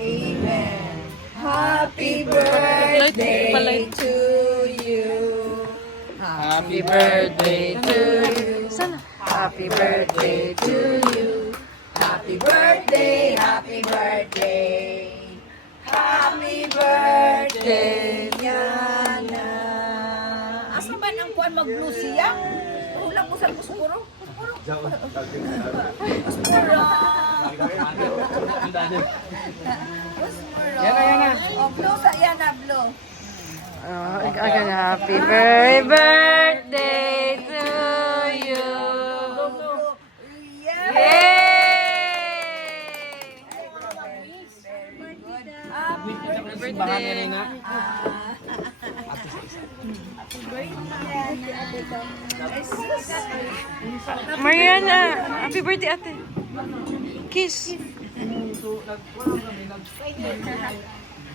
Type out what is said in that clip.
Amen. Happy birthday to you. Happy birthday to you. Sana? Happy birthday to you. Happy birthday, happy birthday. Happy birthday, Yana. Asa man ang kuan mag-blue siya? Ulang mo sa kuskuro. Yan na. Oh, blue sa Yana, blue. Oh, again, happy birthday to you. Yeah. Yay! Happy Simbahan yan na. Mariana, happy birthday ate. Kiss.